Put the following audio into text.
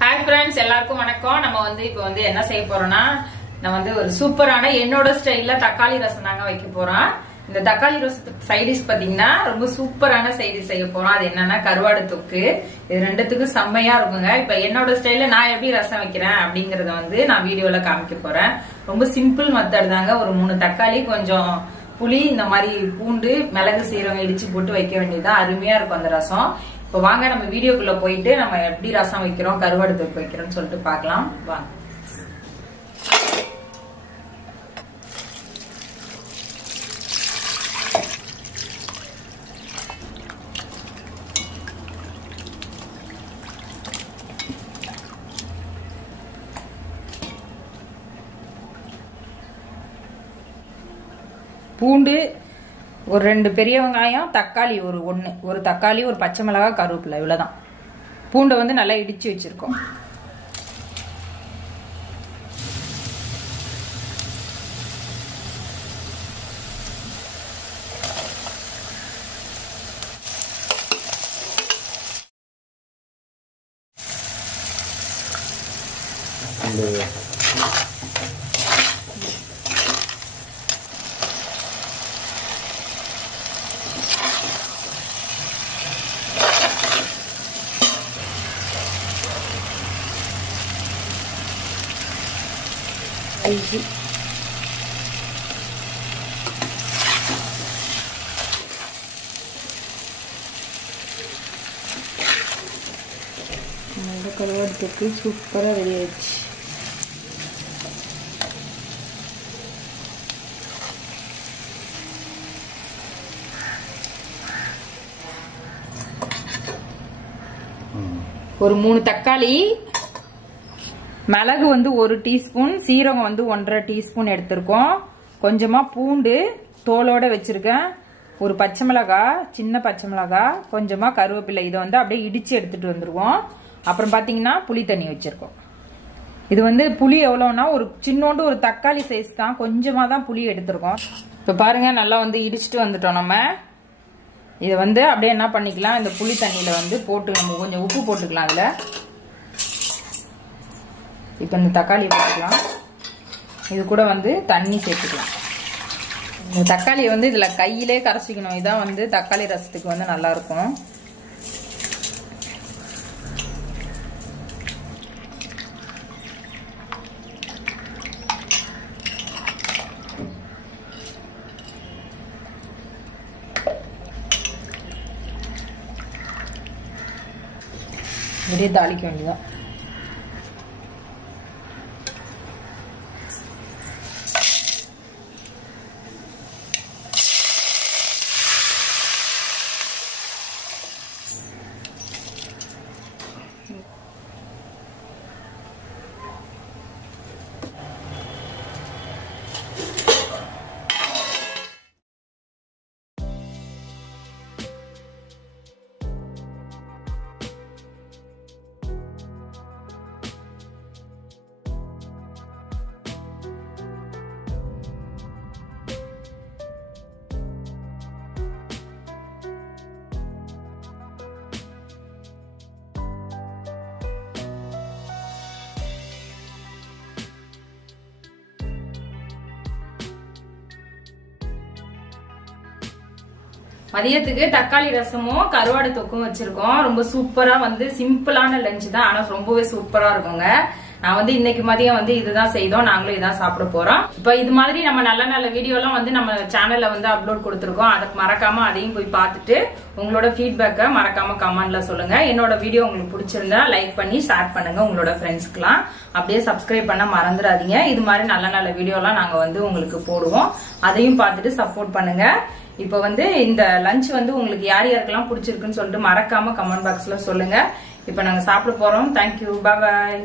Hi friends, எல்லாருக்கும் வணக்கம். நம்ம இப்போ என்ன செய்ய போறோம்னா, நான் ஒரு சூப்பரான என்னோட ஸ்டைல்ல தக்காளி ரசம் தாங்க வைக்க போறோம். இந்த தக்காளி ரசத்துக்கு சைடிஷ் பாத்தீங்கன்னா ரொம்ப சூப்பரான சைடிஷ் செய்ய போறோம். அது என்னன்னா கருவாடு தொக்கு. இது ரெண்டுத்துக்கும் செம்மையா இருக்குங்க. இப்ப என்னோட ஸ்டைல்ல நான் எப்படி ரசம் வைக்கிறேன் அப்படிங்கறத நான் வீடியோல காமிக்க போறேன். ரொம்ப சிம்பிள் மெத்தட் தாங்க. ஒரு 3 தக்காளி, கொஞ்சம் புளி, இந்த மாதிரி பூண்டு, மிளகு, சீரகம் இடிச்சு போட்டு வைக்க வேண்டியதுதான். அருமையா இருக்கும் அந்த ரசம். இப்ப வாங்க நம்ம வீடியோக்குள்ள போயிட்டு நம்ம எப்படி ரசம் வைக்கிறோம், கருவாடு தொக்கு வைக்கிறோம்னு சொல்லிட்டு பார்க்கலாம் வாங்க. பூண்டு ஒரு 2 பெரிய வெங்காயம், தக்காளி ஒரு தக்காளி, ஒரு பச்சை மிளகாய், கருவேப்பிலை, இவ்வளவுதான். பூண்டை நல்லா இடிச்சு வச்சிருக்கோம். கருவாடு தொக்கு சூப்பரா ரெடி ஆயிடுச்சு. ஒரு 3 தக்காளி, மிளகு 1 டீஸ்பூன், சீரகம் 1.5 டீஸ்பூன் எடுத்திருக்கோம். கொஞ்சமா பூண்டு தோலோட வச்சிருக்கேன். ஒரு பச்சை மிளகாய், சின்ன பச்சை மிளகாய், கொஞ்சமா கருவேப்பிலை. இதை அப்படியே இடிச்சு எடுத்துட்டு வந்துருவோம். அப்புறம் பாத்தீங்கன்னா புளி தண்ணி வச்சிருக்கோம். இது புளி எவ்வளவுனா ஒரு சின்னோண்டு ஒரு தக்காளி சைஸ் தான். கொஞ்சமா தான் புளி எடுத்திருக்கோம். இப்ப பாருங்க, நல்லா இடிச்சுட்டு வந்துட்டோம். நம்ம இதை அப்படியே என்ன பண்ணிக்கலாம், இந்த புளி தண்ணியில போட்டு நம்ம கொஞ்சம் உப்பு போட்டுக்கலாம். அதுல இப்ப இந்த தக்காளி போட்டுக்கலாம். இது கூட தண்ணி சேர்த்துக்கலாம். இந்த தக்காளி இதுல கையிலே கரைச்சிக்கணும். இதான் தக்காளி ரசத்துக்கு நல்லா இருக்கும். இப்படியே தாளிக்க வேண்டியதான். மதியத்துக்கு தக்காளி ரசமும் கருவாடு தொக்கும் வச்சிருக்கோம். ரொம்ப சூப்பரா சிம்பிளான லஞ்ச் தான், ஆனா ரொம்பவே சூப்பரா இருக்குங்க. நான் இன்னைக்கு மதியம் இதுதான் செய்தோம். நாங்களும் இதான் சாப்பிட போறோம். இப்ப இது மாதிரி நம்ம நல்ல நல்ல வீடியோ எல்லாம் நம்ம சேனல்ல அப்லோட் கொடுத்துருக்கோம். அதுக்கு மறக்காம அதையும் போய் பார்த்துட்டு உங்களோட ஃபீட்பேக்கை மறக்காம கமெண்ட்ல சொல்லுங்க. என்னோட வீடியோ உங்களுக்கு பிடிச்சிருந்தா லைக் பண்ணி ஷேர் பண்ணுங்க உங்களோட ஃப்ரெண்ட்ஸ்க்குலாம். அப்படியே சப்ஸ்கிரைப் பண்ண மறந்துடாதீங்க. இது மாதிரி நல்ல நல்ல வீடியோ எல்லாம் நாங்க உங்களுக்கு போடுவோம். அதையும் பார்த்துட்டு சப்போர்ட் பண்ணுங்க. இப்ப இந்த லஞ்ச் உங்களுக்கு யார் யாருக்கெல்லாம் பிடிச்சிருக்குன்னு சொல்லிட்டு மறக்காம கமெண்ட் பாக்ஸ்ல சொல்லுங்க. இப்ப நாங்க சாப்பிட போறோம். தேங்க்யூ, பாய் பாய்.